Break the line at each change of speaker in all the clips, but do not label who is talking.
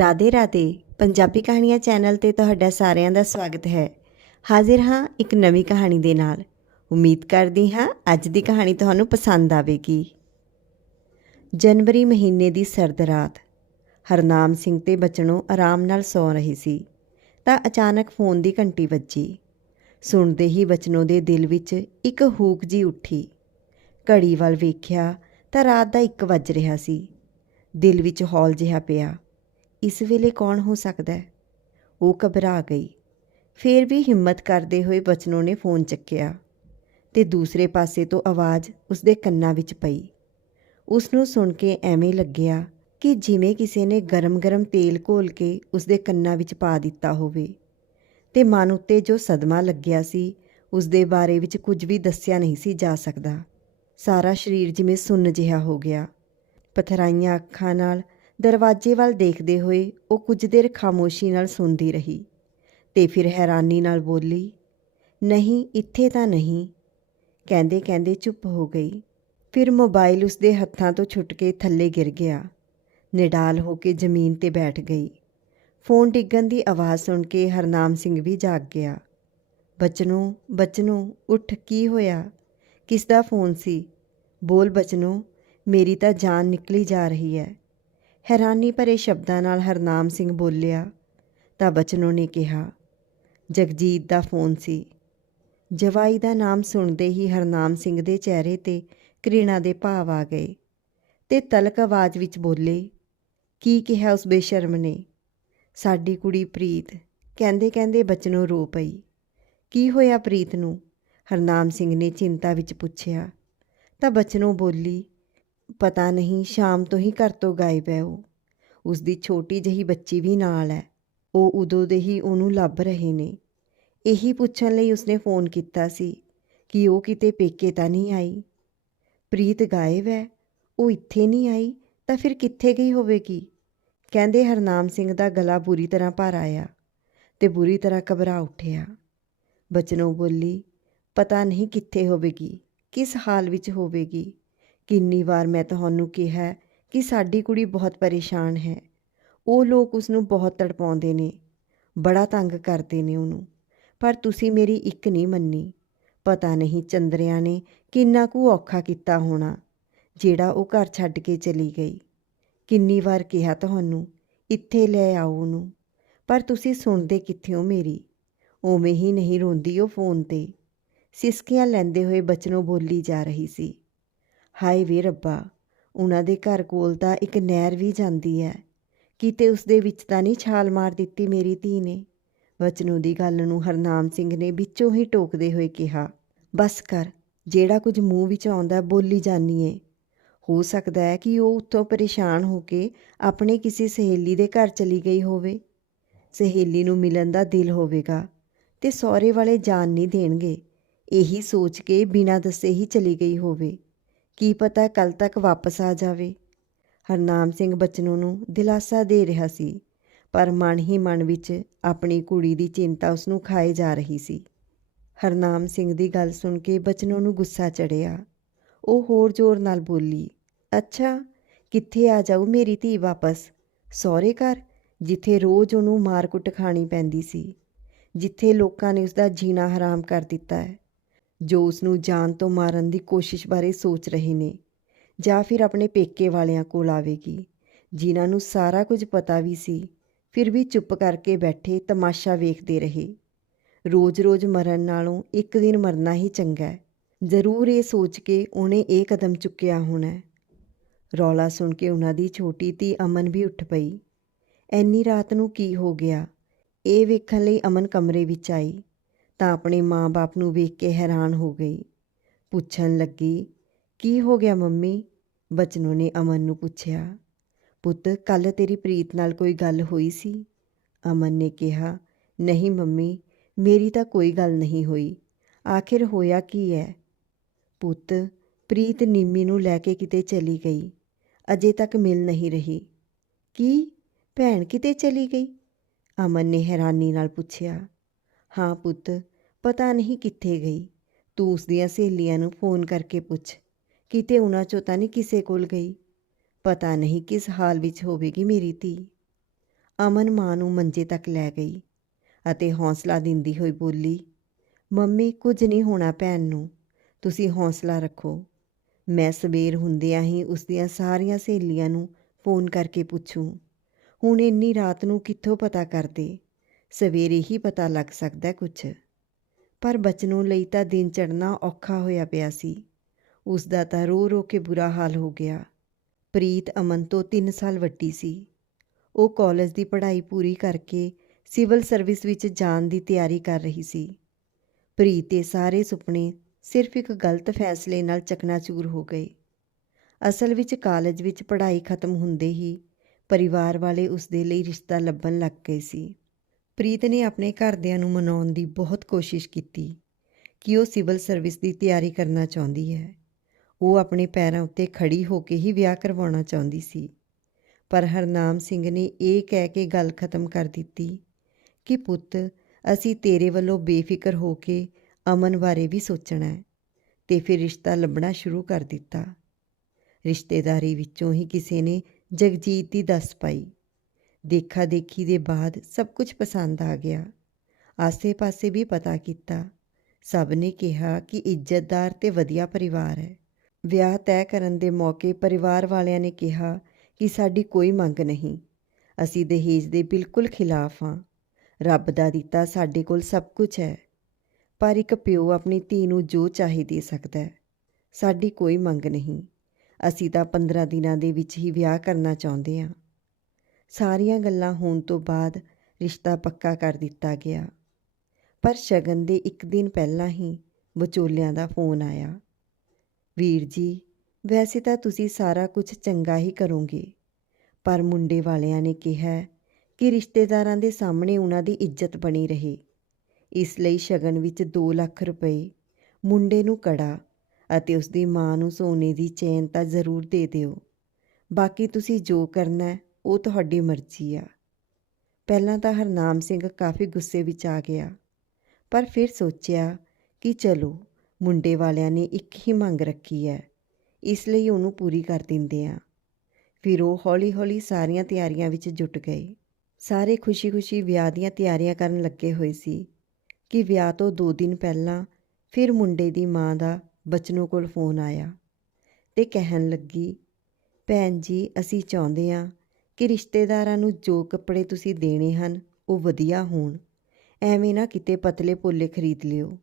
ਰਾਧੇ ਰਾਧੇ, ਪੰਜਾਬੀ ਕਹਾਣੀਆਂ ਚੈਨਲ ਤੇ ਤੁਹਾਡਾ ਸਾਰਿਆਂ ਦਾ ਸਵਾਗਤ ਹੈ। ਹਾਜ਼ਰ ਹਾਂ ਇੱਕ ਨਵੀਂ ਕਹਾਣੀ ਦੇ ਨਾਲ। ਉਮੀਦ ਕਰਦੀ ਹਾਂ ਅੱਜ ਦੀ ਕਹਾਣੀ ਤੁਹਾਨੂੰ ਪਸੰਦ ਆਵੇਗੀ। ਜਨਵਰੀ ਮਹੀਨੇ ਦੀ ਸਰਦ ਰਾਤ, ਹਰਨਾਮ ਸਿੰਘ ਤੇ ਬਚਨੋਂ ਆਰਾਮ ਨਾਲ ਸੌ ਰਹੀ ਸੀ, ਤਾਂ ਅਚਾਨਕ ਫੋਨ ਦੀ ਘੰਟੀ ਵੱਜੀ। ਸੁਣਦੇ ਹੀ ਬਚਨੋਂ ਦੇ ਦਿਲ ਵਿੱਚ ਇੱਕ ਹੂਕ ਜੀ ਉੱਠੀ। ਘੜੀ ਵੱਲ ਵੇਖਿਆ ਤਾਂ ਰਾਤ ਦਾ 1 ਵੱਜ ਰਿਹਾ ਸੀ। ਦਿਲ ਵਿੱਚ ਹੌਲ ਜਿਹਾ ਪਿਆ। ਇਸ ਵੇਲੇ ਕੌਣ ਹੋ ਸਕਦਾ ਹੈ? ਉਹ ਘਬਰਾ ਗਈ। ਫੇਰ ਵੀ ਹਿੰਮਤ ਕਰਦੇ ਹੋਏ ਬਚਨੋ ਨੇ ਫੋਨ ਚੱਕਿਆ ਤੇ ਦੂਸਰੇ ਪਾਸੇ ਤੋਂ ਆਵਾਜ਼ ਉਸਦੇ ਕੰਨਾਂ ਵਿੱਚ ਪਈ। ਉਸ ਨੂੰ ਸੁਣ ਕੇ ਐਵੇਂ ਲੱਗਿਆ ਕਿ ਜਿਵੇਂ ਕਿਸੇ ਨੇ ਗਰਮ-ਗਰਮ ਤੇਲ ਘੋਲ ਕੇ ਉਸਦੇ ਕੰਨਾਂ ਵਿੱਚ ਪਾ ਦਿੱਤਾ ਹੋਵੇ ਤੇ ਮਨ ਉੱਤੇ ਜੋ ਸਦਮਾ ਲੱਗਿਆ ਸੀ, ਉਸਦੇ ਬਾਰੇ ਵਿੱਚ ਕੁਝ ਵੀ ਦੱਸਿਆ ਨਹੀਂ ਸੀ ਜਾ ਸਕਦਾ। ਸਾਰਾ ਸਰੀਰ ਜਿਵੇਂ ਸੁੰਨ ਜਿਹਾ ਹੋ ਗਿਆ। ਪਥਰਾਈਆਂ ਅੱਖਾਂ ਨਾਲ ਦਰਵਾਜ਼ੇ ਵੱਲ ਦੇਖਦੇ ਹੋਏ ਉਹ ਕੁਝ ਦੇਰ ਖਾਮੋਸ਼ੀ ਨਾਲ ਸੁਣਦੀ ਰਹੀ ਤੇ ਫਿਰ ਹੈਰਾਨੀ ਨਾਲ ਬੋਲੀ, ਨਹੀਂ, ਇੱਥੇ ਤਾਂ ਨਹੀਂ। ਕਹਿੰਦੇ ਕਹਿੰਦੇ ਚੁੱਪ ਹੋ ਗਈ। ਫਿਰ ਮੋਬਾਈਲ ਉਸਦੇ ਹੱਥਾਂ ਤੋਂ ਛੁੱਟ ਕੇ ਥੱਲੇ ਗਿਰ ਗਿਆ। ਨਿਡਾਲ ਹੋ ਕੇ ਜ਼ਮੀਨ ਤੇ ਬੈਠ ਗਈ। ਫੋਨ ਡਿੱਗਣ ਦੀ ਆਵਾਜ਼ ਸੁਣ ਕੇ ਹਰਨਾਮ ਸਿੰਘ ਵੀ ਜਾਗ ਗਿਆ। ਬਚਨੂ ਬਚਨੂ, ਉੱਠ, ਕੀ ਹੋਇਆ? ਕਿਸ ਦਾ ਫੋਨ ਸੀ? ਬੋਲ ਬਚਨੂ, ਮੇਰੀ ਤਾਂ ਜਾਨ ਨਿਕਲੀ ਜਾ ਰਹੀ ਹੈ। ਹੈਰਾਨੀ ਭਰੇ ਸ਼ਬਦਾਂ ਨਾਲ ਹਰਨਾਮ ਸਿੰਘ ਬੋਲਿਆ, ਤਾਂ ਬਚਨੋ ਨੇ ਕਿਹਾ, ਜਗਜੀਤ ਦਾ ਫੋਨ ਸੀ। ਜਵਾਈ ਦਾ ਨਾਮ ਸੁਣਦੇ ਹੀ ਹਰਨਾਮ ਸਿੰਘ ਦੇ ਚਿਹਰੇ ਤੇ ਘ੍ਰਿਣਾ ਦੇ ਭਾਵ ਆ ਗਏ ਤੇ ਤਲਕ ਆਵਾਜ਼ ਵਿੱਚ ਬੋਲੇ, ਕੀ ਕਿਹਾ ਉਸ ਬੇਸ਼ਰਮ ਨੇ? ਸਾਡੀ ਕੁੜੀ ਪ੍ਰੀਤ। ਕਹਿੰਦੇ ਕਹਿੰਦੇ ਬਚਨੋ ਰੋ ਪਈ। ਕੀ ਹੋਇਆ ਪ੍ਰੀਤ ਨੂੰ? ਹਰਨਾਮ ਸਿੰਘ ਨੇ ਚਿੰਤਾ ਵਿੱਚ ਪੁੱਛਿਆ। ਤਾਂ ਬਚਨੋਂ ਬੋਲੀ ਪਤਾ ਨਹੀਂ ਸ਼ਾਮ ਤੋਂ ਹੀ ਘਰ ਤੋਂ ਗਾਇਬ ਹੈ ਉਹ। ਉਸ ਦੀ ਛੋਟੀ ਜਿਹੀ ਬੱਚੀ ਵੀ ਨਾਲ ਹੈ। ਉਹ ਉਦੋਂ ਦੇ ਹੀ ਉਹਨੂੰ ਲੱਭ ਰਹੇ ਨੇ। ਇਹੀ ਪੁੱਛਣ ਲਈ ਉਸਨੇ ਫੋਨ ਕੀਤਾ ਸੀ ਕਿ ਉਹ ਕਿਤੇ ਪੇਕੇ ਤਾਂ ਨਹੀਂ ਆਈ। ਪ੍ਰੀਤ ਗਾਇਬ ਹੈ? ਉਹ ਇੱਥੇ ਨਹੀਂ ਆਈ ਤਾਂ ਫਿਰ ਕਿੱਥੇ ਗਈ ਹੋਵੇਗੀ? ਕਹਿੰਦੇ ਹਰਨਾਮ ਸਿੰਘ ਦਾ ਗਲਾ ਬੁਰੀ ਤਰ੍ਹਾਂ ਭਰ ਆਇਆ ਤੇ ਬੁਰੀ ਤਰ੍ਹਾਂ ਘਬਰਾ ਉੱਠਿਆ। ਬਚਨੋਂ ਬੋਲੀ, ਪਤਾ ਨਹੀਂ ਕਿੱਥੇ ਹੋਵੇਗੀ, ਕਿਸ ਹਾਲ ਵਿੱਚ ਹੋਵੇਗੀ? ਕਿੰਨੀ ਵਾਰ ਮੈਂ ਤੁਹਾਨੂੰ ਕਿਹਾ ਕਿ ਸਾਡੀ ਕੁੜੀ ਬਹੁਤ ਪਰੇਸ਼ਾਨ ਹੈ। ਉਹ ਲੋਕ ਉਸ ਨੂੰ ਬਹੁਤ ਤੜਪਾਉਂਦੇ ਨੇ, ਬੜਾ ਤੰਗ ਕਰਦੇ ਨੇ ਉਹਨੂੰ। ਪਰ ਤੁਸੀਂ ਮੇਰੀ ਇੱਕ ਨਹੀਂ ਮੰਨੀ। ਪਤਾ ਨਹੀਂ ਚੰਦਰਿਆ ਨੇ ਕਿੰਨਾ ਕੁ ਔਖਾ ਕੀਤਾ ਹੋਣਾ, ਜਿਹੜਾ ਉਹ ਘਰ ਛੱਡ ਕੇ ਚਲੀ ਗਈ। ਕਿੰਨੀ ਵਾਰ ਕਿਹਾ ਤੁਹਾਨੂੰ, ਇੱਥੇ ਲੈ ਆਓ ਉਹਨੂੰ। ਪਰ ਤੁਸੀਂ ਸੁਣਦੇ ਕਿੱਥੇ ਹੋ ਮੇਰੀ? ਉਵੇਂ ਹੀ ਨਹੀਂ ਰੋਂਦੀ ਉਹ ਫੋਨ ਤੇ। ਸਿਸਕੀਆਂ ਲੈਂਦੇ ਹੋਏ ਬਚਨੋਂ ਬੋਲੀ ਜਾ ਰਹੀ ਸੀ। ਹਾਏ ਵੇ ਰੱਬਾ, ਉਹਨਾਂ ਦੇ ਘਰ ਕੋਲ ਤਾਂ ਇੱਕ ਨਹਿਰ ਵੀ ਜਾਂਦੀ ਹੈ। ਕਿਤੇ ਉਸ ਦੇ ਵਿੱਚ ਤਾਂ ਨਹੀਂ ਛਾਲ ਮਾਰ ਦਿੱਤੀ ਮੇਰੀ ਧੀ ਨੇ। ਵਚਨੋਂ ਦੀ ਗੱਲ ਨੂੰ ਹਰਨਾਮ ਸਿੰਘ ਨੇ ਵਿੱਚੋਂ ਹੀ ਟੋਕਦੇ ਹੋਏ ਕਿਹਾ, ਬਸ ਕਰ, ਜਿਹੜਾ ਕੁਝ ਮੂੰਹ ਵਿੱਚ ਆਉਂਦਾ ਬੋਲੀ ਜਾਨੀ ਏ। ਹੋ ਸਕਦਾ ਹੈ ਕਿ ਉਹ ਉੱਥੋਂ ਪਰੇਸ਼ਾਨ ਹੋ ਕੇ ਆਪਣੇ ਕਿਸੇ ਸਹੇਲੀ ਦੇ ਘਰ ਚਲੀ ਗਈ ਹੋਵੇ। ਸਹੇਲੀ ਨੂੰ ਮਿਲਣ ਦਾ ਦਿਲ ਹੋਵੇਗਾ ਤੇ ਸਹੁਰੇ ਵਾਲੇ ਜਾਨ ਨਹੀਂ ਦੇਣਗੇ। ਇਹੀ ਸੋਚ ਕੇ ਬਿਨਾਂ ਦੱਸੇ ਹੀ ਚਲੀ ਗਈ ਹੋਵੇ। ਕੀ ਪਤਾ ਕੱਲ ਤੱਕ ਵਾਪਸ ਆ ਜਾਵੇ। ਹਰਨਾਮ ਸਿੰਘ ਬਚਨੋਂ ਨੂੰ ਦਿਲਾਸਾ ਦੇ ਰਿਹਾ ਸੀ, ਪਰ ਮਨ ਹੀ ਮਨ ਵਿੱਚ ਆਪਣੀ ਕੁੜੀ ਦੀ ਚਿੰਤਾ ਉਸ ਨੂੰ ਖਾਏ ਜਾ ਰਹੀ ਸੀ। ਹਰਨਾਮ ਸਿੰਘ ਦੀ ਗੱਲ ਸੁਣ ਕੇ ਬਚਨੋਂ ਨੂੰ ਗੁੱਸਾ ਚੜਿਆ ਉਹ ਹੋਰ ਜ਼ੋਰ ਨਾਲ ਬੋਲੀ, ਅੱਛਾ, ਕਿੱਥੇ ਆ ਜਾਊ ਮੇਰੀ ਧੀ ਵਾਪਸ? ਸਹੁਰੇ ਘਰ, ਜਿੱਥੇ ਰੋਜ਼ ਉਹਨੂੰ ਮਾਰ-ਕੁੱਟ ਖਾਣੀ ਪੈਂਦੀ ਸੀ, ਜਿੱਥੇ ਲੋਕਾਂ ਨੇ ਉਸ ਦਾ ਜੀਣਾ ਹਰਾਮ ਕਰ ਦਿੱਤਾ ਹੈ। ਜੋ ਉਸ ਨੂੰ ਜਾਨ ਤੋਂ ਮਾਰਨ ਦੀ ਕੋਸ਼ਿਸ਼ ਬਾਰੇ ਸੋਚ ਰਹੇ ਨੇ ਜਾਂ ਫਿਰ ਆਪਣੇ ਪੇਕੇ ਵਾਲਿਆਂ ਕੋਲ ਆਵੇਗੀ, ਜਿਨ੍ਹਾਂ ਨੂੰ ਸਾਰਾ ਕੁਝ ਪਤਾ ਵੀ ਸੀ, ਫਿਰ ਵੀ ਚੁੱਪ ਕਰਕੇ ਬੈਠੇ ਤਮਾਸ਼ਾ ਵੇਖਦੇ ਰਹੇ। ਰੋਜ਼-ਰੋਜ਼ ਮਰਨ ਨਾਲੋਂ ਇੱਕ ਦਿਨ ਮਰਨਾ ਹੀ ਚੰਗਾ ਹੈ। ਜ਼ਰੂਰ ਇਹ ਸੋਚ ਕੇ ਉਹਨੇ ਇਹ ਕਦਮ ਚੁੱਕਿਆ ਹੋਣਾ ਰੌਲਾ ਸੁਣ ਕੇ ਉਹਨਾਂ ਦੀ ਛੋਟੀ ਧੀ ਅਮਨ ਵੀ ਉੱਠ ਪਈ। ਐਨੀ ਰਾਤ ਨੂੰ ਕੀ ਹੋ ਗਿਆ? ਇਹ ਵੇਖਣ ਲਈ ਅਮਨ ਕਮਰੇ ਵਿੱਚ ਆਈ। ਤਾਂ ਆਪਣੇ ਮਾਂ-ਬਾਪ ਨੂੰ ਵੇਖ ਕੇ ਹੈਰਾਨ ਹੋ ਗਈ। ਪੁੱਛਣ ਲੱਗੀ, ਕੀ ਹੋ ਗਿਆ ਮੰਮੀ? ਬਚਨੋ ਨੇ ਅਮਨ ਨੂੰ ਪੁੱਛਿਆ। ਪੁੱਤ ਕੱਲ ਤੇਰੀ ਪ੍ਰੀਤ ਨਾਲ ਕੋਈ ਗੱਲ ਹੋਈ ਸੀ? ਅਮਨ ਨੇ ਕਿਹਾ, ਨਹੀਂ ਮੰਮੀ, ਮੇਰੀ ਤਾਂ ਕੋਈ ਗੱਲ ਨਹੀਂ ਹੋਈ। ਆਖਿਰ ਹੋਇਆ ਕੀ ਹੈ ਪੁੱਤ, ਪ੍ਰੀਤ ਨਿੰਮੀ ਨੂੰ ਲੈ ਕੇ ਕਿਤੇ ਚਲੀ ਗਈ। ਅਜੇ ਤੱਕ ਮਿਲ ਨਹੀਂ ਰਹੀ। ਕੀ? ਭੈਣ ਕਿਤੇ ਚਲੀ ਗਈ? ਅਮਨ ਨੇ ਹੈਰਾਨੀ ਨਾਲ ਪੁੱਛਿਆ। ਹਾਂ ਪੁੱਤ ਪਤਾ ਨਹੀਂ ਕਿੱਥੇ ਗਈ। ਤੂੰ ਉਸ ਦੀਆਂ ਸਹੇਲੀਆਂ ਨੂੰ ਫੋਨ ਕਰਕੇ ਪੁੱਛ। ਕਿਤੇ ਉਹਨਾਂ ਚੋਂ ਤਾਂ ਨਹੀਂ ਕਿਸੇ ਕੋਲ ਗਈ। ਪਤਾ ਨਹੀਂ ਕਿਸ ਹਾਲ ਵਿੱਚ ਹੋਵੇਗੀ ਮੇਰੀ ਧੀ। ਅਮਨ ਮਾਂ ਨੂੰ ਮੰਜੇ ਤੱਕ ਲੈ ਗਈ ਅਤੇ ਹੌਸਲਾ ਦਿੰਦੀ ਹੋਈ ਬੋਲੀ, ਮੰਮੀ, ਕੁਝ ਨਹੀਂ ਹੋਣਾ ਭੈਣ ਨੂੰ। ਤੁਸੀਂ ਹੌਸਲਾ ਰੱਖੋ। ਮੈਂ ਸਵੇਰ ਹੁੰਦਿਆਂ ਹੀ ਉਸ ਦੀਆਂ ਸਾਰੀਆਂ ਸਹੇਲੀਆਂ ਨੂੰ ਫੋਨ ਕਰਕੇ ਪੁੱਛੂ। ਹੁਣ ਇੰਨੀ ਰਾਤ ਨੂੰ ਕਿੱਥੋਂ ਪਤਾ ਕਰਦੇ? ਸਵੇਰੇ ਹੀ ਪਤਾ ਲੱਗ ਸਕਦਾ ਕੁਝ ਪਰ ਬਚਨੋ ਲਈ ਤਾਂ ਦਿਨ ਚੜ੍ਹਨਾ ਔਖਾ ਹੋਇਆ ਪਿਆ ਸੀ। ਉਸ ਦਾ ਤਾਂ ਰੋ ਰੋ ਕੇ ਬੁਰਾ ਹਾਲ ਹੋ ਗਿਆ। ਪ੍ਰੀਤ ਅਮਨ ਤੋਂ 3 ਸਾਲ ਵੱਡੀ ਸੀ। ਉਹ ਕਾਲਜ ਦੀ ਪੜ੍ਹਾਈ ਪੂਰੀ ਕਰਕੇ ਸਿਵਲ ਸਰਵਿਸ ਵਿੱਚ ਜਾਣ ਦੀ ਤਿਆਰੀ ਕਰ ਰਹੀ ਸੀ। ਪ੍ਰੀਤ ਦੇ ਸਾਰੇ ਸੁਪਨੇ ਸਿਰਫ ਇੱਕ ਗਲਤ ਫੈਸਲੇ ਨਾਲ ਚਕਨਾਚੂਰ ਹੋ ਗਏ। ਅਸਲ ਵਿੱਚ ਕਾਲਜ ਵਿੱਚ ਪੜ੍ਹਾਈ ਖਤਮ ਹੁੰਦੇ ਹੀ ਪਰਿਵਾਰ ਵਾਲੇ ਉਸ ਦੇ ਲਈ ਰਿਸ਼ਤਾ ਲੱਭਣ ਲੱਗ ਗਏ ਸੀ। ਪ੍ਰੀਤ ਨੇ ਆਪਣੇ ਘਰਦਿਆਂ ਨੂੰ ਮਨਾਉਣ ਦੀ ਬਹੁਤ ਕੋਸ਼ਿਸ਼ ਕੀਤੀ ਕਿ ਉਹ ਸਿਵਲ ਸਰਵਿਸ ਦੀ ਤਿਆਰੀ ਕਰਨਾ ਚਾਹੁੰਦੀ ਹੈ। ਉਹ ਆਪਣੇ ਪੈਰਾਂ ਉੱਤੇ ਖੜੀ ਹੋ ਕੇ ਹੀ ਵਿਆਹ ਕਰਵਾਉਣਾ ਚਾਹੁੰਦੀ ਸੀ। ਪਰ ਹਰਨਾਮ ਸਿੰਘ ਨੇ ਇਹ ਕਹਿ ਕੇ ਗੱਲ ਖਤਮ ਕਰ ਦਿੱਤੀ ਕਿ, ਪੁੱਤ, ਅਸੀਂ ਤੇਰੇ ਵੱਲੋਂ ਬੇਫਿਕਰ ਹੋ ਕੇ ਅਮਨ ਬਾਰੇ ਵੀ ਸੋਚਣਾ ਹੈ ਤੇ ਫਿਰ ਰਿਸ਼ਤਾ ਲੱਭਣਾ ਸ਼ੁਰੂ ਕਰ ਦਿੱਤਾ। ਰਿਸ਼ਤੇਦਾਰੀ ਵਿੱਚੋਂ ਹੀ ਕਿਸੇ ਨੇ ਜਗਜੀਤ ਦੀ ਦੱਸ ਪਾਈ। ਦੇਖਾ ਦੇਖੀ ਦੇ ਬਾਅਦ ਸਭ ਕੁਝ ਪਸੰਦ ਆ ਗਿਆ। ਆਸੇ-ਪਾਸੇ ਵੀ ਪਤਾ ਕੀਤਾ। ਸਭ ਨੇ ਕਿਹਾ ਕਿ ਇੱਜ਼ਤਦਾਰ ਤੇ ਵਧੀਆ ਪਰਿਵਾਰ ਹੈ। ਵਿਆਹ ਤੈਅ ਕਰਨ ਦੇ ਮੌਕੇ ਪਰਿਵਾਰ ਵਾਲਿਆਂ ਨੇ ਕਿਹਾ ਕਿ ਸਾਡੀ ਕੋਈ ਮੰਗ ਨਹੀਂ। ਅਸੀਂ ਦਹੇਜ ਦੇ ਬਿਲਕੁਲ ਖਿਲਾਫ ਹਾਂ। ਰੱਬ ਦਾ ਦਿੱਤਾ ਸਾਡੇ ਕੋਲ ਸਭ ਕੁਝ ਹੈ। ਪਰ ਇੱਕ ਪਿਓ ਆਪਣੀ ਧੀ ਨੂੰ ਜੋ ਚਾਹੇ ਦੇ ਸਕਦਾ ਹੈ। ਸਾਡੀ ਕੋਈ ਮੰਗ ਨਹੀਂ। ਅਸੀਂ ਤਾਂ 15 ਦਿਨਾਂ ਦੇ ਵਿੱਚ ਹੀ ਵਿਆਹ ਕਰਨਾ ਚਾਹੁੰਦੇ ਹਾਂ। ਸਾਰੀਆਂ ਗੱਲਾਂ ਹੋਣ ਤੋਂ ਬਾਅਦ ਰਿਸ਼ਤਾ ਪੱਕਾ ਕਰ ਦਿੱਤਾ ਗਿਆ। ਪਰ ਸ਼ਗਨ ਦੇ ਇੱਕ ਦਿਨ ਪਹਿਲਾਂ ਹੀ ਵਿਚੋਲਿਆਂ ਦਾ ਫੋਨ ਆਇਆ। ਵੀਰ ਜੀ, ਵੈਸੇ ਤਾਂ ਤੁਸੀਂ ਸਾਰਾ ਕੁਝ ਚੰਗਾ ਹੀ ਕਰੋਗੇ, ਪਰ ਮੁੰਡੇ ਵਾਲਿਆਂ ਨੇ ਕਿਹਾ ਕਿ ਰਿਸ਼ਤੇਦਾਰਾਂ ਦੇ ਸਾਹਮਣੇ ਉਹਨਾਂ ਦੀ ਇੱਜ਼ਤ ਬਣੀ ਰਹੇ। ਇਸ ਲਈ ਸ਼ਗਨ ਵਿੱਚ 2 ਲੱਖ ਰੁਪਏ ਮੁੰਡੇ ਨੂੰ ਕੜਾ ਅਤੇ ਉਸ ਦੀ ਮਾਂ ਨੂੰ ਸੋਨੇ ਦੀ ਚੇਨ ਤਾਂ ਜ਼ਰੂਰ ਦੇ ਦਿਓ। ਬਾਕੀ ਤੁਸੀਂ ਜੋ ਕਰਨਾ ਉਹ ਤੁਹਾਡੀ ਮਰਜ਼ੀ ਆ। ਪਹਿਲਾਂ ਤਾਂ ਹਰਨਾਮ ਸਿੰਘ ਕਾਫੀ ਗੁੱਸੇ ਵਿੱਚ ਆ ਗਿਆ, ਪਰ ਫਿਰ ਸੋਚਿਆ ਕਿ ਚਲੋ, ਮੁੰਡੇ ਵਾਲਿਆਂ ਨੇ ਇੱਕ ਹੀ ਮੰਗ ਰੱਖੀ ਹੈ, ਇਸ ਲਈ ਉਹਨੂੰ ਪੂਰੀ ਕਰ ਦਿੰਦੇ ਆ ਫਿਰ ਉਹ ਹੌਲੀ-ਹੌਲੀ ਸਾਰੀਆਂ ਤਿਆਰੀਆਂ ਵਿੱਚ ਜੁਟ ਗਏ। ਸਾਰੇ ਖੁਸ਼ੀ-ਖੁਸ਼ੀ ਵਿਆਹ ਦੀਆਂ ਤਿਆਰੀਆਂ ਕਰਨ ਲੱਗੇ ਹੋਏ ਸੀ ਕਿ ਵਿਆਹ ਤੋਂ 2 ਦਿਨ ਪਹਿਲਾਂ ਫਿਰ ਮੁੰਡੇ ਦੀ ਮਾਂ ਦਾ ਬਚਨੋ ਕੋਲ ਫੋਨ ਆਇਆ ਤੇ ਕਹਿਣ ਲੱਗੀ, ਭੈਣ ਜੀ, ਅਸੀਂ ਚਾਹੁੰਦੇ ਹਾਂ ਕਿ ਰਿਸ਼ਤੇਦਾਰਾਂ ਨੂੰ ਜੋ ਕੱਪੜੇ ਤੁਸੀਂ ਦੇਣੇ ਹਨ, ਉਹ ਵਧੀਆ ਹੋਣ। ਐਵੇਂ ਨਾ ਕਿਤੇ ਪਤਲੇ ਪੋਲੇ ਖਰੀਦ ਲਿਓ।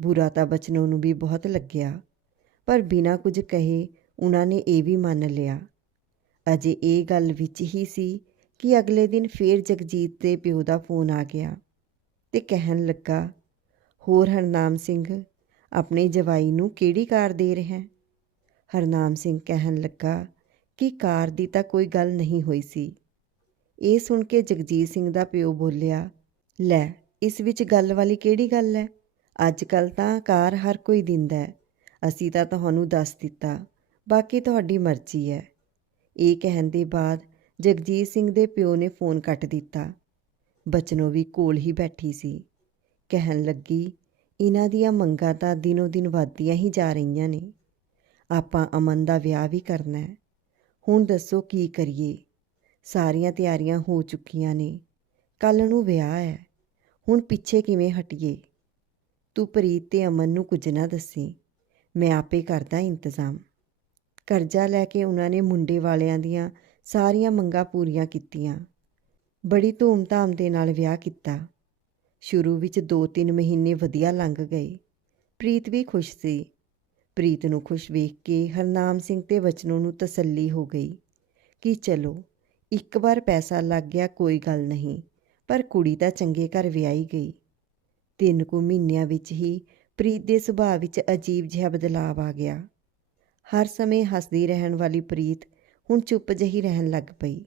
ਬੁਰਾ ਤਾਂ ਬਚਨੋਂ ਨੂੰ ਵੀ ਬਹੁਤ ਲੱਗਿਆ। ਪਰ ਬਿਨਾਂ ਕੁਝ ਕਹੇ ਉਹਨਾਂ ਨੇ ਇਹ ਵੀ ਮੰਨ ਲਿਆ। ਅਜੇ ਇਹ ਗੱਲ ਵਿੱਚ ਹੀ ਸੀ ਕਿ ਅਗਲੇ ਦਿਨ ਫੇਰ ਜਗਜੀਤ ਦੇ ਪਿਓ ਦਾ ਫੋਨ ਆ ਗਿਆ ਤੇ ਕਹਿਣ ਲੱਗਾ, ਹੋਰ ਹਰਨਾਮ ਸਿੰਘ, ਆਪਣੇ ਜਵਾਈ ਨੂੰ ਕਿਹੜੀ ਕਾਰ ਦੇ ਰਿਹਾ? ਹਰਨਾਮ ਸਿੰਘ ਕਹਿਣ ਲੱਗਾ ਕਿ ਕਾਰ ਦੀ ਤਾਂ ਕੋਈ ਗੱਲ ਨਹੀਂ ਹੋਈ ਸੀ। ਇਹ ਸੁਣ ਕੇ ਜਗਜੀਤ ਸਿੰਘ ਦਾ ਪਿਓ ਬੋਲਿਆ, ਲੈ, ਇਸ ਵਿੱਚ ਗੱਲ ਵਾਲੀ ਕਿਹੜੀ ਗੱਲ ਹੈ ਅੱਜ ਕੱਲ ਤਾਂ ਕਾਰ ਹਰ ਕੋਈ ਦਿੰਦਾ ਹੈ ਅਸੀਂ ਤਾਂ ਤੁਹਾਨੂੰ ਦੱਸ ਦਿੱਤਾ, ਬਾਕੀ ਤੁਹਾਡੀ ਮਰਜ਼ੀ ਹੈ ਇਹ ਕਹਿਣ ਦੇ ਬਾਅਦ ਜਗਜੀਤ ਸਿੰਘ ਦੇ ਪਿਓ ਨੇ ਫੋਨ ਕੱਟ ਦਿੱਤਾ। ਬਚਨੋ ਵੀ ਕੋਲ ਹੀ ਬੈਠੀ ਸੀ। ਕਹਿਣ ਲੱਗੀ, ਇਹਨਾਂ ਦੀਆਂ ਮੰਗਾਂ ਤਾਂ ਦਿਨੋ ਦਿਨ ਵੱਧਦੀਆਂ ਹੀ ਜਾ ਰਹੀਆਂ ਨੇ। ਆਪਾਂ ਅਮਨ ਦਾ ਵਿਆਹ ਵੀ ਕਰਨਾ ਹੈ ਹੁਣ ਦੱਸੋ ਕੀ ਕਰੀਏ? ਸਾਰੀਆਂ ਤਿਆਰੀਆਂ ਹੋ ਚੁੱਕੀਆਂ ਨੇ। ਕੱਲ ਨੂੰ ਵਿਆਹ ਹੈ। ਹੁਣ ਪਿੱਛੇ ਕਿਵੇਂ ਹਟੀਏ? ਤੂੰ ਪ੍ਰੀਤ ਤੇ ਅਮਨ ਨੂੰ ਕੁਝ ਨਾ ਦੱਸੀ। ਮੈਂ ਆਪੇ ਕਰਦਾ ਇੰਤਜ਼ਾਮ। ਕਰਜ਼ਾ ਲੈ ਕੇ ਉਹਨਾਂ ਨੇ ਮੁੰਡੇ ਵਾਲਿਆਂ ਦੀਆਂ ਸਾਰੀਆਂ ਮੰਗਾਂ ਪੂਰੀਆਂ ਕੀਤੀਆਂ। ਬੜੀ ਧੂਮ-ਧਾਮ ਦੇ ਨਾਲ ਵਿਆਹ ਕੀਤਾ। ਸ਼ੁਰੂ ਵਿੱਚ 2-3 ਮਹੀਨੇ ਵਧੀਆ ਲੰਘ ਗਏ। ਪ੍ਰੀਤ ਵੀ ਖੁਸ਼ ਸੀ। ਪ੍ਰੀਤ ਨੂੰ ਖੁਸ਼ ਵੇਖ ਕੇ ਹਰਨਾਮ ਸਿੰਘ ਤੇ ਵਚਨੋਂ ਨੂੰ ਤਸੱਲੀ ਹੋ ਗਈ ਕਿ ਚਲੋ, ਇੱਕ ਵਾਰ ਪੈਸਾ ਲੱਗ ਗਿਆ ਕੋਈ ਗੱਲ ਨਹੀਂ, ਪਰ ਕੁੜੀ ਤਾਂ ਚੰਗੇ ਘਰ ਵਿਆਹੀ ਗਈ। ਤਿੰਨ ਕੁ ਮਹੀਨਿਆਂ ਵਿੱਚ ਹੀ ਪ੍ਰੀਤ ਦੇ ਸੁਭਾਅ ਵਿੱਚ ਅਜੀਬ ਜਿਹਾ ਬਦਲਾਅ ਆ ਗਿਆ। ਹਰ ਸਮੇਂ ਹੱਸਦੀ ਰਹਿਣ ਵਾਲੀ ਪ੍ਰੀਤ ਹੁਣ ਚੁੱਪ ਜਿਹੀ ਰਹਿਣ ਲੱਗ ਪਈ।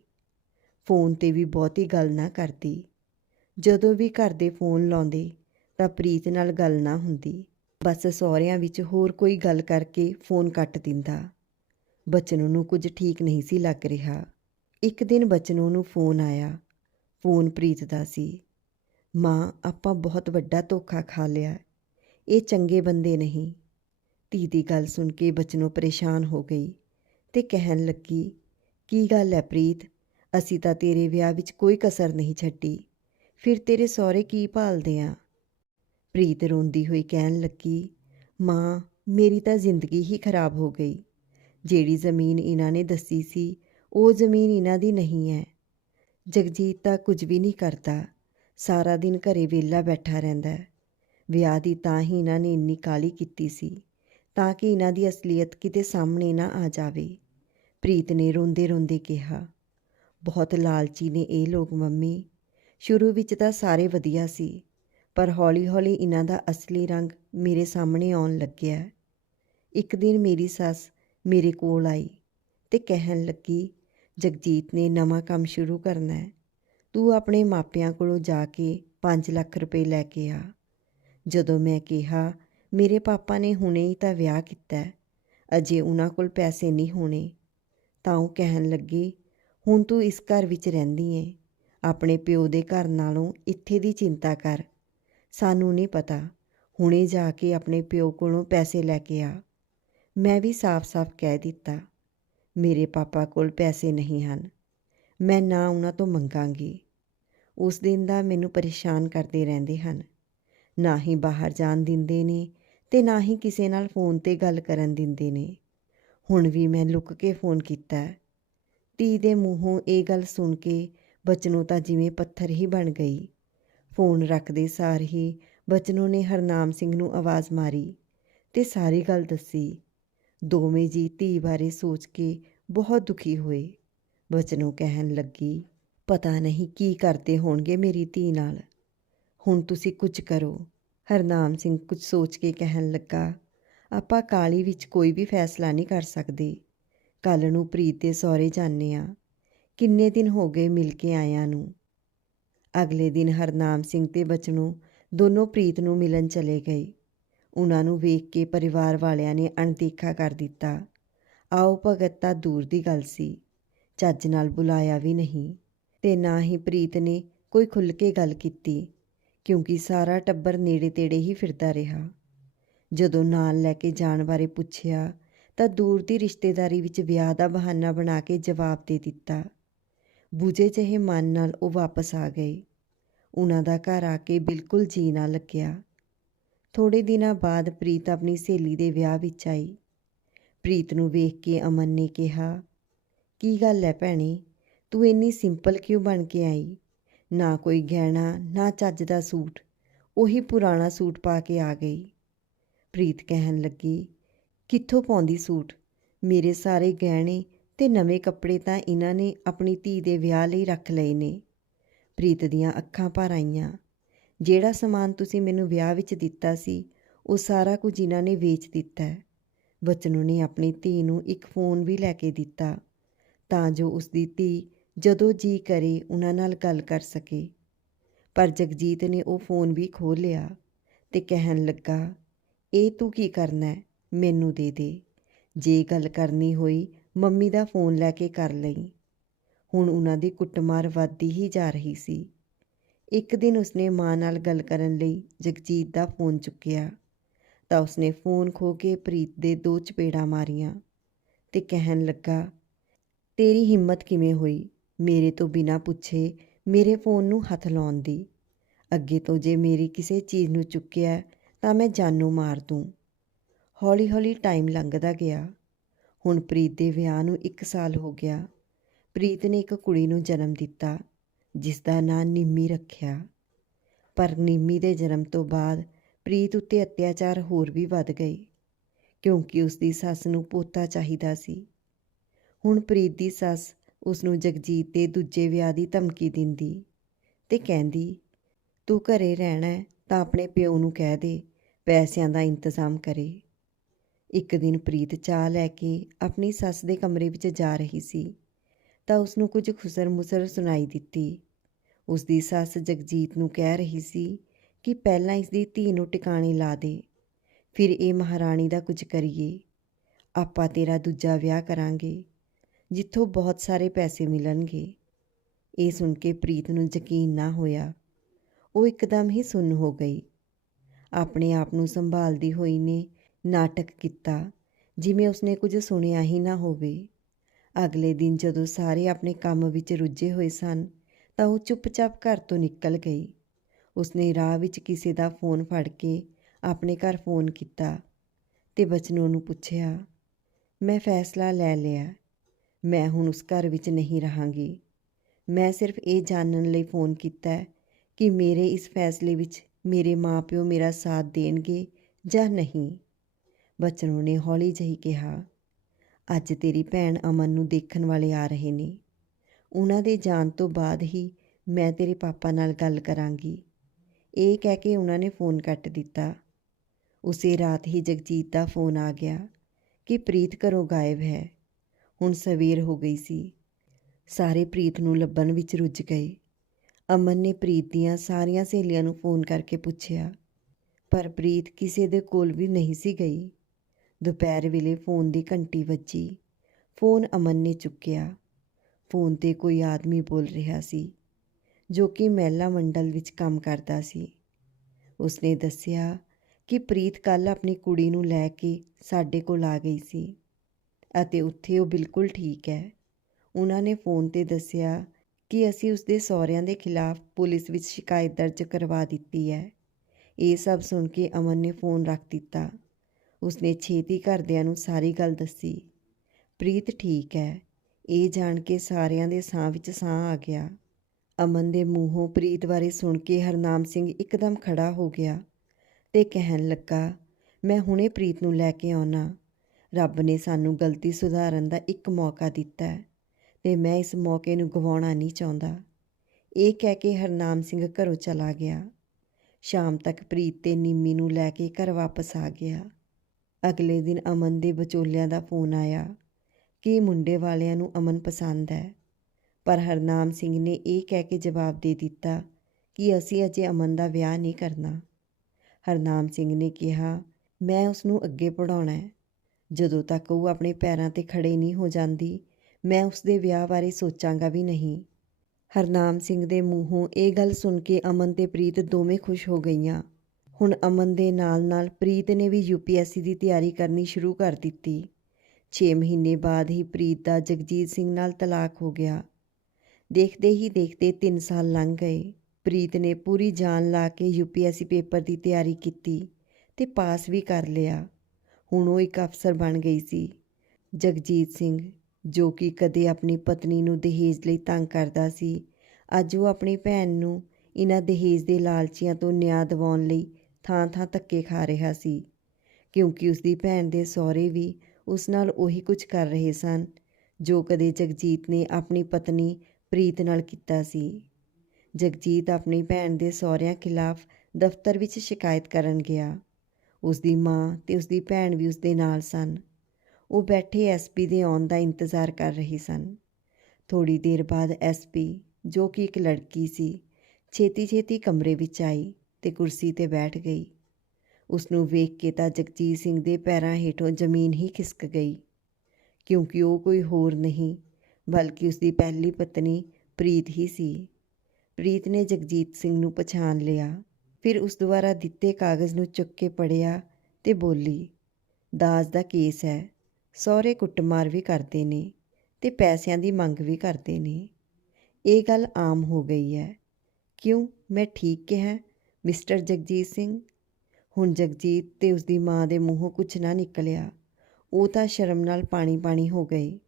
ਫੋਨ ਤੇ ਵੀ ਬਹੁਤੀ ਗੱਲ ਨਾ ਕਰਦੀ। ਜਦੋਂ ਵੀ ਘਰ ਦੇ ਫੋਨ ਲਾਉਂਦੇ ਤਾਂ ਪ੍ਰੀਤ ਨਾਲ ਗੱਲ ਨਾ ਹੁੰਦੀ। ਬਸ ਸਹੁਰਿਆਂ ਵਿੱਚ ਹੋਰ ਕੋਈ ਗੱਲ ਕਰਕੇ ਫੋਨ ਕੱਟ ਦਿੰਦਾ। ਬਚਨੂ ਨੂੰ ਕੁਝ ਠੀਕ ਨਹੀਂ ਸੀ ਲੱਗ ਰਿਹਾ। ਇੱਕ ਦਿਨ ਬਚਨੂ ਨੂੰ ਫੋਨ ਆਇਆ। ਫੋਨ ਪ੍ਰੀਤ ਦਾ ਸੀ। ਮਾਂ, ਆਪਾਂ ਬਹੁਤ ਵੱਡਾ ਧੋਖਾ ਖਾ ਲਿਆ। ਇਹ ਚੰਗੇ ਬੰਦੇ ਨਹੀਂ। ਧੀ ਦੀ ਗੱਲ ਸੁਣ ਕੇ ਬਚਨੋ ਪਰੇਸ਼ਾਨ ਹੋ ਗਈ ਤੇ ਕਹਿਣ ਲੱਗੀ, ਕੀ ਗੱਲ ਹੈ ਪ੍ਰੀਤ? ਅਸੀਂ ਤਾਂ ਤੇਰੇ ਵਿਆਹ ਵਿੱਚ ਕੋਈ ਕਸਰ ਨਹੀਂ ਛੱਡੀ। ਫਿਰ ਤੇਰੇ ਸਹੁਰੇ ਕੀ ਭਾਲਦੇ ਆ? ਪ੍ਰੀਤ ਰੋਂਦੀ ਹੋਈ ਕਹਿਣ ਲੱਗੀ, ਮਾਂ, ਮੇਰੀ ਤਾਂ ਜ਼ਿੰਦਗੀ ਹੀ ਖਰਾਬ ਹੋ ਗਈ। ਜਿਹੜੀ ਜ਼ਮੀਨ ਇਹਨਾਂ ਨੇ ਦੱਸੀ ਸੀ, ਉਹ ਜ਼ਮੀਨ ਇਹਨਾਂ ਦੀ ਨਹੀਂ ਹੈ। ਜਗਜੀਤ ਤਾਂ ਕੁਝ ਵੀ ਨਹੀਂ ਕਰਦਾ। ਸਾਰਾ ਦਿਨ ਘਰੇ ਵਿਹਲਾ ਬੈਠਾ ਰਹਿੰਦਾ ਹੈ। ਵਿਆਹ ਦੀ ਤਾਂ ਹੀ ਇਹਨਾਂ ਨੇ ਇੰਨੀ ਕਾਲੀ ਕੀਤੀ ਸੀ, ਤਾਂ ਕਿ ਇਹਨਾਂ ਦੀ ਅਸਲੀਅਤ ਕਿਤੇ ਸਾਹਮਣੇ ਨਾ ਆ ਜਾਵੇ। ਪ੍ਰੀਤ ਨੇ ਰੋਂਦੇ ਰੋਂਦੇ ਕਿਹਾ, ਬਹੁਤ ਲਾਲਚੀ ਨੇ ਇਹ ਲੋਕ, ਮੰਮੀ। ਸ਼ੁਰੂ ਵਿੱਚ ਤਾਂ ਸਾਰੇ ਵਧੀਆ ਸੀ ਪਰ ਹੌਲੀ-ਹੌਲੀ ਇਹਨਾਂ ਦਾ ਅਸਲੀ ਰੰਗ ਮੇਰੇ ਸਾਹਮਣੇ ਆਉਣ ਲੱਗਿਆ। ਇੱਕ ਦਿਨ ਮੇਰੀ ਸੱਸ ਮੇਰੇ ਕੋਲ ਆਈ ਤੇ ਕਹਿਣ ਲੱਗੀ, ਜਗਜੀਤ ਨੇ ਨਵਾਂ ਕੰਮ ਸ਼ੁਰੂ ਕਰਨਾ ਹੈ। ਤੂੰ ਆਪਣੇ ਮਾਪਿਆਂ ਕੋਲੋਂ ਜਾ ਕੇ 5 ਲੱਖ ਰੁਪਏ ਲੈ ਕੇ ਆ। ਜਦੋਂ ਮੈਂ ਕਿਹਾ, ਮੇਰੇ ਪਾਪਾ ਨੇ ਹੁਣੇ ਹੀ ਤਾਂ ਵਿਆਹ ਕੀਤਾ ਅਜੇ ਉਹਨਾਂ ਕੋਲ ਪੈਸੇ ਨਹੀਂ ਹੋਣੇ। ਤਾਂ ਉਹ ਕਹਿਣ ਲੱਗੀ, ਹੁਣ ਤੂੰ ਇਸ ਘਰ ਵਿੱਚ ਰਹਿੰਦੀ ਏ। ਆਪਣੇ ਪਿਓ ਦੇ ਘਰ ਨਾਲੋਂ ਇੱਥੇ ਦੀ ਚਿੰਤਾ ਕਰ। ਸਾਨੂੰ ਨਹੀਂ ਪਤਾ। ਹੁਣੇ ਜਾ ਕੇ ਆਪਣੇ ਪਿਓ ਕੋਲੋਂ ਪੈਸੇ ਲੈ ਕੇ ਆ। ਮੈਂ ਵੀ ਸਾਫ਼-ਸਾਫ਼ ਕਹਿ ਦਿੱਤਾ, ਮੇਰੇ ਪਾਪਾ ਕੋਲ ਪੈਸੇ ਨਹੀਂ ਹਨ। ਮੈਂ ਨਾ ਉਹਨਾਂ ਤੋਂ ਮੰਗਾਂਗੀ। ਉਸ ਦਿਨ ਦਾ ਮੈਨੂੰ ਪਰੇਸ਼ਾਨ ਕਰਦੇ ਰਹਿੰਦੇ ਹਨ। ਨਾ ਹੀ ਬਾਹਰ ਜਾਣ ਦਿੰਦੇ ਨੇ ਤੇ ਨਾ ਹੀ ਕਿਸੇ ਨਾਲ ਫੋਨ ਤੇ ਗੱਲ ਕਰਨ ਦਿੰਦੇ ਨੇ। ਹੁਣ ਵੀ ਮੈਂ ਲੁੱਕ ਕੇ ਫੋਨ ਕੀਤਾ। ਧੀ ਦੇ ਮੂੰਹੋਂ ਇਹ ਗੱਲ ਸੁਣ ਕੇ ਬਚਨੋ ਤਾਂ ਜਿਵੇਂ ਪੱਥਰ ਹੀ ਬਣ ਗਈ। ਫੋਨ ਰੱਖਦੇ ਸਾਰ ਹੀ ਬਚਨੋ ਨੇ ਹਰਨਾਮ ਸਿੰਘ ਨੂੰ ਆਵਾਜ਼ ਮਾਰੀ ਤੇ ਸਾਰੀ ਗੱਲ ਦੱਸੀ। ਦੋਵੇਂ ਜੀ ਧੀ ਬਾਰੇ ਸੋਚ ਕੇ ਬਹੁਤ ਦੁਖੀ ਹੋਏ। ਬਚਨੋ ਕਹਿਣ ਲੱਗੀ, ਪਤਾ ਨਹੀਂ ਕੀ ਕਰਦੇ ਹੋਣਗੇ ਮੇਰੀ ਧੀ ਨਾਲ। ਹੁਣ ਤੁਸੀਂ ਕੁਝ ਕਰੋ। ਹਰਨਾਮ ਸਿੰਘ ਕੁਝ ਸੋਚ ਕੇ ਕਹਿਣ ਲੱਗਾ, ਆਪਾਂ ਕਾਲੀ ਵਿੱਚ ਕੋਈ ਵੀ ਫੈਸਲਾ ਨਹੀਂ ਕਰ ਸਕਦੇ। ਕੱਲ ਨੂੰ ਪ੍ਰੀਤ ਦੇ ਸਹੁਰੇ ਜਾਂਦੇ ਆ ਕਿੰਨੇ ਦਿਨ ਹੋ ਗਏ ਮਿਲ ਕੇ ਆਇਆਂ ਨੂੰ। ਅਗਲੇ ਦਿਨ ਹਰਨਾਮ ਸਿੰਘ ਤੇ ਬਚਨੂ ਦੋਨੋਂ ਪ੍ਰੀਤ ਨੂੰ ਮਿਲਣ ਚਲੇ ਗਏ। ਉਹਨਾਂ ਨੂੰ ਵੇਖ ਕੇ ਪਰਿਵਾਰ ਵਾਲਿਆਂ ਨੇ ਅਣਦੇਖਾ ਕਰ ਦਿੱਤਾ। ਆਓ ਭਗਤ ਤਾਂ ਦੂਰ ਦੀ ਗੱਲ ਸੀ। ਚੱਜ ਨਾਲ ਬੁਲਾਇਆ ਵੀ ਨਹੀਂ ਤੇ ਨਾ ਹੀ ਪ੍ਰੀਤ ਨੇ ਕੋਈ ਖੁੱਲ੍ਹ ਕੇ ਗੱਲ ਕੀਤੀ, ਕਿਉਂਕਿ ਸਾਰਾ ਟੱਬਰ ਨੇੜੇ ਤੇੜੇ ਹੀ ਫਿਰਦਾ ਰਿਹਾ। ਜਦੋਂ ਨਾਲ ਲੈ ਕੇ ਜਾਣ ਬਾਰੇ ਪੁੱਛਿਆ ਤਾਂ ਦੂਰ ਦੀ ਰਿਸ਼ਤੇਦਾਰੀ ਵਿੱਚ ਵਿਆਹ ਦਾ ਬਹਾਨਾ ਬਣਾ ਕੇ ਜਵਾਬ ਦੇ ਦਿੱਤਾ। ਬੂਝੇ ਜਿਹੇ ਮਨ ਨਾਲ ਉਹ ਵਾਪਸ ਆ ਗਏ। ਉਹਨਾਂ ਦਾ ਘਰ ਆ ਕੇ ਬਿਲਕੁਲ ਜੀ ਨਾ ਲੱਗਿਆ। ਥੋੜੇ ਦਿਨਾਂ ਬਾਅਦ ਪ੍ਰੀਤ ਆਪਣੀ ਸਹੇਲੀ ਦੇ ਵਿਆਹ ਵਿੱਚ ਆਈ। ਪ੍ਰੀਤ ਨੂੰ ਵੇਖ ਕੇ ਅਮਨ ਨੇ ਕਿਹਾ, ਕੀ ਗੱਲ ਹੈ ਭੈਣੇ? ਤੂੰ ਇੰਨੀ ਸਿੰਪਲ ਕਿਉਂ ਬਣ ਕੇ ਆਈ? ਨਾ ਕੋਈ ਗਹਿਣਾ, ਨਾ ਚੱਜ ਦਾ ਸੂਟ। ਉਹੀ ਪੁਰਾਣਾ ਸੂਟ ਪਾ ਕੇ ਆ ਗਈ। ਪ੍ਰੀਤ ਕਹਿਣ ਲੱਗੀ, ਕਿੱਥੋਂ ਪਾਉਂਦੀ ਸੂਟ? ਮੇਰੇ ਸਾਰੇ ਗਹਿਣੇ ਤੇ ਨਵੇਂ ਕੱਪੜੇ ਤਾਂ ਇਹਨਾਂ ਨੇ ਆਪਣੀ ਧੀ ਦੇ ਵਿਆਹ ਲਈ ਰੱਖ ਲਏ ਨੇ। ਪ੍ਰੀਤ ਦੀਆਂ ਅੱਖਾਂ ਭਰ ਆਈਆਂ। ਜਿਹੜਾ ਸਮਾਨ ਤੁਸੀਂ ਮੈਨੂੰ ਵਿਆਹ ਵਿੱਚ ਦਿੱਤਾ ਸੀ, ਉਹ ਸਾਰਾ ਕੁਝ ਇਹਨਾਂ ਨੇ ਵੇਚ ਦਿੱਤਾ ਹੈ। ਬਚਨੂ ਨੇ ਆਪਣੀ ਧੀ ਨੂੰ ਇੱਕ ਫੋਨ ਵੀ ਲੈ ਕੇ ਦਿੱਤਾ, ਤਾਂ ਜੋ ਉਸ ਦੀ ਧੀ ਜਦੋਂ ਜੀ ਕਰੇ ਉਹਨਾਂ ਨਾਲ ਗੱਲ ਕਰ ਸਕੇ। ਪਰ ਜਗਜੀਤ ਨੇ ਉਹ ਫੋਨ ਵੀ ਖੋਹ ਲਿਆ ਤੇ ਕਹਿਣ ਲੱਗਾ, ਇਹ ਤੂੰ ਕੀ ਕਰਨਾ ਮੈਨੂੰ ਦੇ ਦੇ। ਜੇ ਗੱਲ ਕਰਨੀ ਹੋਈ, ਮੰਮੀ ਦਾ ਫੋਨ ਲੈ ਕੇ ਕਰ ਲਈ। ਹੁਣ ਉਹਨਾਂ ਦੀ ਕੁੱਟਮਾਰ ਵੱਧਦੀ ਹੀ ਜਾ ਰਹੀ ਸੀ। ਇੱਕ ਦਿਨ ਉਸਨੇ ਮਾਂ ਨਾਲ ਗੱਲ ਕਰਨ ਲਈ ਜਗਜੀਤ ਦਾ ਫੋਨ ਚੁੱਕਿਆ। ਤਾਂ ਉਸਨੇ ਫੋਨ ਖੋ ਕੇ ਪ੍ਰੀਤ ਦੇ ਦੋ ਚਪੇੜਾਂ ਮਾਰੀਆਂ ਤੇ ਕਹਿਣ ਲੱਗਾ, ਤੇਰੀ ਹਿੰਮਤ ਕਿਵੇਂ ਹੋਈ? ਮੇਰੇ ਤੋਂ ਬਿਨਾਂ ਪੁੱਛੇ ਮੇਰੇ ਫੋਨ ਨੂੰ ਹੱਥ ਲਾਉਣ ਦੀ। ਅੱਗੇ ਤੋਂ ਜੇ ਮੇਰੀ ਕਿਸੇ ਚੀਜ਼ ਨੂੰ ਚੁੱਕਿਆ ਤਾਂ ਮੈਂ ਜਾਨੋਂ ਮਾਰ ਦੂੰ। ਹੌਲੀ-ਹੌਲੀ ਟਾਈਮ ਲੰਘਦਾ ਗਿਆ। ਹੁਣ ਪ੍ਰੀਤ ਦੇ ਵਿਆਹ ਨੂੰ 1 ਸਾਲ ਹੋ ਗਿਆ। ਪ੍ਰੀਤ ਨੇ ਇੱਕ ਕੁੜੀ ਨੂੰ ਜਨਮ ਦਿੱਤਾ, ਜਿਸ ਦਾ ਨਾਂ ਨਿੰਮੀ ਰੱਖਿਆ। ਪਰ ਨਿੰਮੀ ਦੇ ਜਨਮ ਤੋਂ ਬਾਅਦ ਪ੍ਰੀਤ ਉੱਤੇ ਅਤਿਆਚਾਰ ਹੋਰ ਵੀ ਵੱਧ ਗਏ ਕਿਉਂਕਿ ਉਸ ਦੀ ਸੱਸ ਨੂੰ ਪੋਤਾ ਚਾਹੀਦਾ ਸੀ। ਹੁਣ ਪ੍ਰੀਤ ਦੀ ਸੱਸ ਉਸ ਨੂੰ ਜਗਜੀਤ ਦੇ ਦੂਜੇ ਵਿਆਹ ਦੀ ਧਮਕੀ ਦਿੰਦੀ ਤੇ ਕਹਿੰਦੀ, ਤੂੰ ਘਰੇ ਰਹਿਣਾ ਤਾਂ ਆਪਣੇ ਪਿਓ ਨੂੰ ਕਹਿ ਦੇ, ਪੈਸਿਆਂ ਦਾ ਇੰਤਜ਼ਾਮ ਕਰੇ। ਇੱਕ ਦਿਨ ਪ੍ਰੀਤ ਚਾਹ ਲੈ ਕੇ ਆਪਣੀ ਸੱਸ ਦੇ ਕਮਰੇ ਵਿੱਚ ਜਾ ਰਹੀ ਸੀ। ਤਾਂ ਉਸ ਨੂੰ ਕੁਝ ਖੁਸਰ-ਮੁਸਰ ਸੁਣਾਈ ਦਿੱਤੀ। ਉਸ ਦੀ ਸੱਸ ਜਗਜੀਤ ਨੂੰ ਕਹਿ ਰਹੀ ਸੀ ਕਿ ਪਹਿਲਾਂ ਇਸ ਦੀ ਧੀ ਨੂੰ ਟਿਕਾਣੇ ਲਾ ਦੇ, ਫਿਰ ਇਹ ਮਹਾਰਾਣੀ ਦਾ ਕੁਝ ਕਰੀਏ। ਆਪਾਂ ਤੇਰਾ ਦੂਜਾ ਵਿਆਹ ਕਰਾਂਗੇ, ਜਿੱਥੋਂ ਬਹੁਤ ਸਾਰੇ ਪੈਸੇ ਮਿਲਣਗੇ। ਇਹ ਸੁਣ ਕੇ ਪ੍ਰੀਤ ਨੂੰ ਯਕੀਨ ਨਾ ਹੋਇਆ। ਉਹ ਇੱਕਦਮ ਹੀ ਸੁੰਨ ਹੋ ਗਈ। ਆਪਣੇ ਆਪ ਨੂੰ ਸੰਭਾਲਦੀ ਹੋਈ ਨੇ ਨਾਟਕ ਕੀਤਾ, ਜਿਵੇਂ ਉਸਨੇ ਕੁਝ ਸੁਣਿਆ ਹੀ ਨਾ ਹੋਵੇ। ਅਗਲੇ ਦਿਨ ਜਦੋਂ ਸਾਰੇ ਆਪਣੇ ਕੰਮ ਵਿੱਚ ਰੁੱਝੇ ਹੋਏ ਸਨ, ਤਾਂ ਉਹ ਚੁੱਪਚਾਪ ਘਰ ਤੋਂ ਨਿਕਲ ਗਈ। ਉਸਨੇ ਰਾਹ ਵਿੱਚ ਕਿਸੇ ਦਾ ਫੋਨ ਫੜ ਕੇ ਆਪਣੇ ਘਰ ਫੋਨ ਕੀਤਾ ਤੇ ਬਚਨੋ ਨੂੰ ਪੁੱਛਿਆ, ਮੈਂ ਫੈਸਲਾ ਲੈ ਲਿਆ। ਮੈਂ ਹੁਣ ਉਸ ਘਰ ਵਿੱਚ ਨਹੀਂ ਰਹਾਂਗੀ। ਮੈਂ ਸਿਰਫ ਇਹ ਜਾਣਨ ਲਈ ਫੋਨ ਕੀਤਾ ਕਿ ਮੇਰੇ ਇਸ ਫੈਸਲੇ ਵਿੱਚ ਮੇਰੇ ਮਾਪਿਓ ਮੇਰਾ ਸਾਥ ਦੇਣਗੇ ਜਾਂ ਨਹੀਂ। ਬਚਨੋ ਨੇ ਹੌਲੀ ਜਿਹੀ ਕਿਹਾ ਅੱਜ ਤੇਰੀ ਭੈਣ ਅਮਨ ਨੂੰ ਦੇਖਣ ਵਾਲੇ ਆ ਰਹੇ ਨੇ। ਉਹਨਾਂ ਦੇ ਜਾਣ ਤੋਂ ਬਾਅਦ ਹੀ ਮੈਂ ਤੇਰੇ ਪਾਪਾ ਨਾਲ ਗੱਲ ਕਰਾਂਗੀ। ਇਹ ਕਹਿ ਕੇ ਉਹਨਾਂ ਨੇ ਫੋਨ ਕੱਟ ਦਿੱਤਾ। ਉਸੇ ਰਾਤ ਹੀ ਜਗਜੀਤ ਦਾ ਫੋਨ ਆ ਗਿਆ ਕਿ ਪ੍ਰੀਤ ਘਰੋਂ ਗਾਇਬ ਹੈ। ਹੁਣ ਸਵੇਰ ਹੋ ਗਈ ਸੀ। ਸਾਰੇ ਪ੍ਰੀਤ ਨੂੰ ਲੱਭਣ ਵਿੱਚ ਰੁੱਝ ਗਏ। ਅਮਨ ਨੇ ਪ੍ਰੀਤ ਦੀਆਂ ਸਾਰੀਆਂ ਸਹੇਲੀਆਂ ਨੂੰ ਫੋਨ ਕਰਕੇ ਪੁੱਛਿਆ, ਪਰ ਪ੍ਰੀਤ ਕਿਸੇ ਦੇ ਕੋਲ ਵੀ ਨਹੀਂ ਸੀ ਗਈ। ਦੁਪਹਿਰ ਵੇਲੇ ਫੋਨ ਦੀ ਘੰਟੀ ਵੱਜੀ। ਫੋਨ ਅਮਨ ਨੇ ਚੁੱਕਿਆ। ਫੋਨ ਤੇ ਕੋਈ ਆਦਮੀ ਬੋਲ ਰਿਹਾ ਸੀ, ਜੋ ਕਿ ਮਹਿਲਾ ਮੰਡਲ ਵਿੱਚ ਕੰਮ ਕਰਦਾ ਸੀ। ਉਸਨੇ ਦੱਸਿਆ ਕਿ ਪ੍ਰੀਤ ਕੱਲ ਆਪਣੀ ਕੁੜੀ ਨੂੰ ਲੈ ਕੇ ਸਾਡੇ ਕੋਲ ਆ ਗਈ ਸੀ ਅਤੇ ਉੱਥੇ ਉਹ ਬਿਲਕੁਲ ਠੀਕ ਹੈ। ਉਹਨਾਂ ਨੇ ਫੋਨ ਤੇ ਦੱਸਿਆ ਕਿ ਅਸੀਂ ਉਸਦੇ ਸਹੁਰਿਆਂ ਦੇ ਖਿਲਾਫ ਪੁਲਿਸ ਵਿੱਚ ਸ਼ਿਕਾਇਤ ਦਰਜ ਕਰਵਾ ਦਿੱਤੀ ਹੈ। ਇਹ ਸਭ ਸੁਣ ਕੇ ਅਮਨ ਨੇ ਫੋਨ ਰੱਖ ਦਿੱਤਾ। ਉਸਨੇ ਛੇਤੀ ਘਰਦਿਆਂ ਨੂੰ ਸਾਰੀ ਗੱਲ ਦੱਸੀ। ਪ੍ਰੀਤ, ਠੀਕ ਹੈ। ਇਹ ਜਾਣ ਕੇ ਸਾਰਿਆਂ ਦੇ ਸਾਹ ਵਿੱਚ ਸਾਹ ਆ ਗਿਆ। ਅਮਨ ਦੇ ਮੂੰਹੋਂ ਪ੍ਰੀਤ ਬਾਰੇ ਸੁਣ ਕੇ ਹਰਨਾਮ ਸਿੰਘ ਇੱਕਦਮ ਖੜਾ ਹੋ ਗਿਆ ਤੇ ਕਹਿਣ ਲੱਗਾ, ਮੈਂ ਹੁਣੇ ਪ੍ਰੀਤ ਨੂੰ ਲੈ ਕੇ ਆਉਣਾ। ਰੱਬ ਨੇ ਸਾਨੂੰ ਗਲਤੀ ਸੁਧਾਰਨ ਦਾ ਇੱਕ ਮੌਕਾ ਦਿੱਤਾ ਹੈ ਤੇ ਮੈਂ ਇਸ ਮੌਕੇ ਨੂੰ ਗਵਾਉਣਾ ਨਹੀਂ ਚਾਹੁੰਦਾ। ਇਹ ਕਹਿ ਕੇ ਹਰਨਾਮ ਸਿੰਘ ਘਰੋਂ ਚਲਾ ਗਿਆ। ਸ਼ਾਮ ਤੱਕ ਪ੍ਰੀਤ ਤੇ ਨਿੰਮੀ ਨੂੰ ਲੈ ਕੇ ਘਰ ਵਾਪਸ ਆ ਗਿਆ। ਅਗਲੇ ਦਿਨ ਅਮਨ ਦੇ ਵਿਚੋਲਿਆਂ ਦਾ ਫੋਨ ਆਇਆ ਕਿ ਮੁੰਡੇ ਵਾਲਿਆਂ ਨੂੰ ਅਮਨ ਪਸੰਦ ਹੈ। ਪਰ ਹਰਨਾਮ ਸਿੰਘ ਨੇ ਇਹ ਕਹਿ ਕੇ ਜਵਾਬ ਦੇ ਦਿੱਤਾ ਕਿ ਅਸੀਂ ਅਜੇ ਅਮਨ ਦਾ ਵਿਆਹ ਨਹੀਂ ਕਰਨਾ। ਹਰਨਾਮ ਸਿੰਘ ਨੇ ਕਿਹਾ, ਮੈਂ ਉਸ ਨੂੰ ਅੱਗੇ ਪੜਾਉਣਾ ਹੈ। ਜਦੋਂ ਤੱਕ ਉਹ ਆਪਣੇ ਪੈਰਾਂ ਤੇ ਖੜੇ ਨਹੀਂ ਹੋ ਜਾਂਦੀ, ਮੈਂ ਉਸ ਦੇ ਵਿਆਹ ਬਾਰੇ ਸੋਚਾਂਗਾ ਵੀ ਨਹੀਂ। ਹਰਨਾਮ ਸਿੰਘ ਦੇ ਮੂੰਹੋਂ ਇਹ ਗੱਲ ਸੁਣ ਕੇ ਅਮਨ ਤੇ ਪ੍ਰੀਤ ਦੋਵੇਂ ਖੁਸ਼ ਹੋ ਗਈਆਂ। ਹੁਣ ਅਮਨ ਦੇ ਨਾਲ-ਨਾਲ ਪ੍ਰੀਤ ਨੇ ਵੀ ਯੂਪੀਐਸਸੀ ਦੀ ਤਿਆਰੀ ਕਰਨੀ ਸ਼ੁਰੂ ਕਰ ਦਿੱਤੀ। 6 ਮਹੀਨੇ ਬਾਅਦ ਹੀ ਪ੍ਰੀਤ ਦਾ ਜਗਜੀਤ ਸਿੰਘ ਨਾਲ ਤਲਾਕ ਹੋ ਗਿਆ। ਦੇਖਦੇ ਹੀ ਦੇਖਦੇ 3 ਸਾਲ ਲੰਘ ਗਏ। ਪ੍ਰੀਤ ਨੇ ਪੂਰੀ ਜਾਨ ਲਾ ਕੇ ਯੂਪੀਐਸਸੀ ਪੇਪਰ ਦੀ ਤਿਆਰੀ ਕੀਤੀ ਤੇ ਪਾਸ ਵੀ ਕਰ ਲਿਆ। ਹੁਣ ਉਹ ਇੱਕ ਅਫਸਰ ਬਣ ਗਈ ਸੀ। ਜਗਜੀਤ ਸਿੰਘ, ਜੋ ਕਿ ਕਦੇ ਆਪਣੀ ਪਤਨੀ ਨੂੰ ਦਹੇਜ ਲਈ ਤੰਗ ਕਰਦਾ ਸੀ, ਅੱਜ ਉਹ ਆਪਣੀ ਭੈਣ ਨੂੰ ਇਹਨਾਂ ਦਹੇਜ ਦੇ ਲਾਲਚੀਆਂ ਤੋਂ ਨਿਆਂ ਦਿਵਾਉਣ ਲਈ ਥਾਂ-ਥਾਂ ਧੱਕੇ ਖਾ ਰਿਹਾ ਸੀ, ਕਿਉਂਕਿ ਉਸ ਦੀ ਭੈਣ ਦੇ ਸਹੁਰੇ ਵੀ ਉਸ ਨਾਲ ਉਹੀ ਕੁਝ ਕਰ ਰਹੇ ਸਨ, ਜੋ ਕਦੇ ਜਗਜੀਤ ਨੇ ਆਪਣੀ ਪਤਨੀ ਪ੍ਰੀਤ ਨਾਲ ਕੀਤਾ ਸੀ। ਜਗਜੀਤ ਆਪਣੀ ਭੈਣ ਦੇ ਸਹੁਰਿਆਂ ਖਿਲਾਫ ਦਫ਼ਤਰ ਵਿੱਚ ਸ਼ਿਕਾਇਤ ਕਰਨ ਗਿਆ। ਉਸ ਦੀ ਮਾਂ ਤੇ ਉਸ ਦੀ ਭੈਣ ਵੀ ਉਸ ਦੇ ਨਾਲ ਸਨ। ਉਹ ਬੈਠੇ ਐਸਪੀ ਦੇ ਆਉਣ ਦਾ ਇੰਤਜ਼ਾਰ ਕਰ ਰਹੇ ਸਨ। ਥੋੜੀ ਦੇਰ ਬਾਅਦ ਐਸਪੀ ਜੋ ਕਿ ਇੱਕ ਲੜਕੀ ਸੀ, ਛੇਤੀ-ਛੇਤੀ ਕਮਰੇ ਵਿੱਚ ਆਈ। ਤੇ ਕੁਰਸੀ ਤੇ ਬੈਠ ਗਈ। ਉਸ ਨੂੰ ਵੇਖ ਕੇ ਤਾਂ ਜਗਜੀਤ ਸਿੰਘ ਦੇ ਪੈਰਾਂ ਹੇਠੋਂ ਜ਼ਮੀਨ ਹੀ ਖਿਸਕ ਗਈ। ਕਿਉਂਕਿ ਉਹ ਕੋਈ ਹੋਰ ਨਹੀਂ, ਬਲਕਿ ਉਸ ਦੀ ਪਹਿਲੀ ਪਤਨੀ ਪ੍ਰੀਤ ਹੀ ਸੀ। ਪ੍ਰੀਤ ਨੇ ਜਗਜੀਤ ਸਿੰਘ ਨੂੰ ਪਛਾਣ ਲਿਆ, ਫਿਰ ਉਸ ਦੁਆਰਾ ਦਿੱਤੇ ਕਾਗਜ਼ ਨੂੰ ਚੁੱਕ ਕੇ ਪੜਿਆ ਤੇ ਬੋਲੀ, ਦਾਜ ਦਾ ਕੇਸ ਹੈ, ਸਹੁਰੇ ਕੁੱਟਮਾਰ ਵੀ ਕਰਦੇ ਨੇ ਤੇ ਪੈਸਿਆਂ ਦੀ ਮੰਗ ਵੀ ਕਰਦੇ ਨੇ। ਇਹ ਗੱਲ ਆਮ ਹੋ ਗਈ ਹੈ। ਕਿਉਂ? ਮੈਂ ਠੀਕ ਕਿਹਾ ਮਿਸਟਰ ਜਗਜੀਤ ਸਿੰਘ। ਹੁਣ ਜਗਜੀਤ ਤੇ ਉਸ ਦੀ ਮਾਂ ਦੇ ਮੂੰਹੋਂ ਕੁਝ ਨਾ ਨਿਕਲਿਆ। ਉਹ ਤਾਂ ਸ਼ਰਮ ਨਾਲ ਪਾਣੀ-ਪਾਣੀ ਹੋ ਗਏ।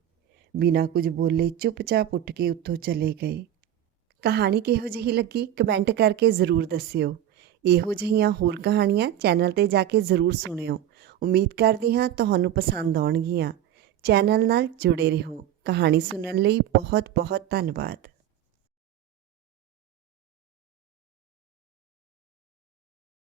ਬਿਨਾਂ ਕੁਝ ਬੋਲੇ ਚੁੱਪਚਾਪ ਉੱਠ ਕੇ ਉੱਥੋਂ ਚਲੇ ਗਏ। ਕਹਾਣੀ ਕਿਹੋ ਜਿਹੀ ਲੱਗੀ ਕਮੈਂਟ ਕਰਕੇ ਜ਼ਰੂਰ ਦੱਸਿਓ। ਇਹੋ ਜਿਹੀਆਂ ਹੋਰ ਕਹਾਣੀਆਂ ਚੈਨਲ ਤੇ ਜਾ ਕੇ ਜ਼ਰੂਰ ਸੁਣਿਓ। ਉਮੀਦ ਕਰਦੀ ਹਾਂ ਤੁਹਾਨੂੰ ਪਸੰਦ ਆਉਣਗੀਆਂ। ਚੈਨਲ ਨਾਲ ਜੁੜੇ ਰਹੋ। ਕਹਾਣੀ ਸੁਣਨ ਲਈ ਬਹੁਤ ਬਹੁਤ ਧੰਨਵਾਦ।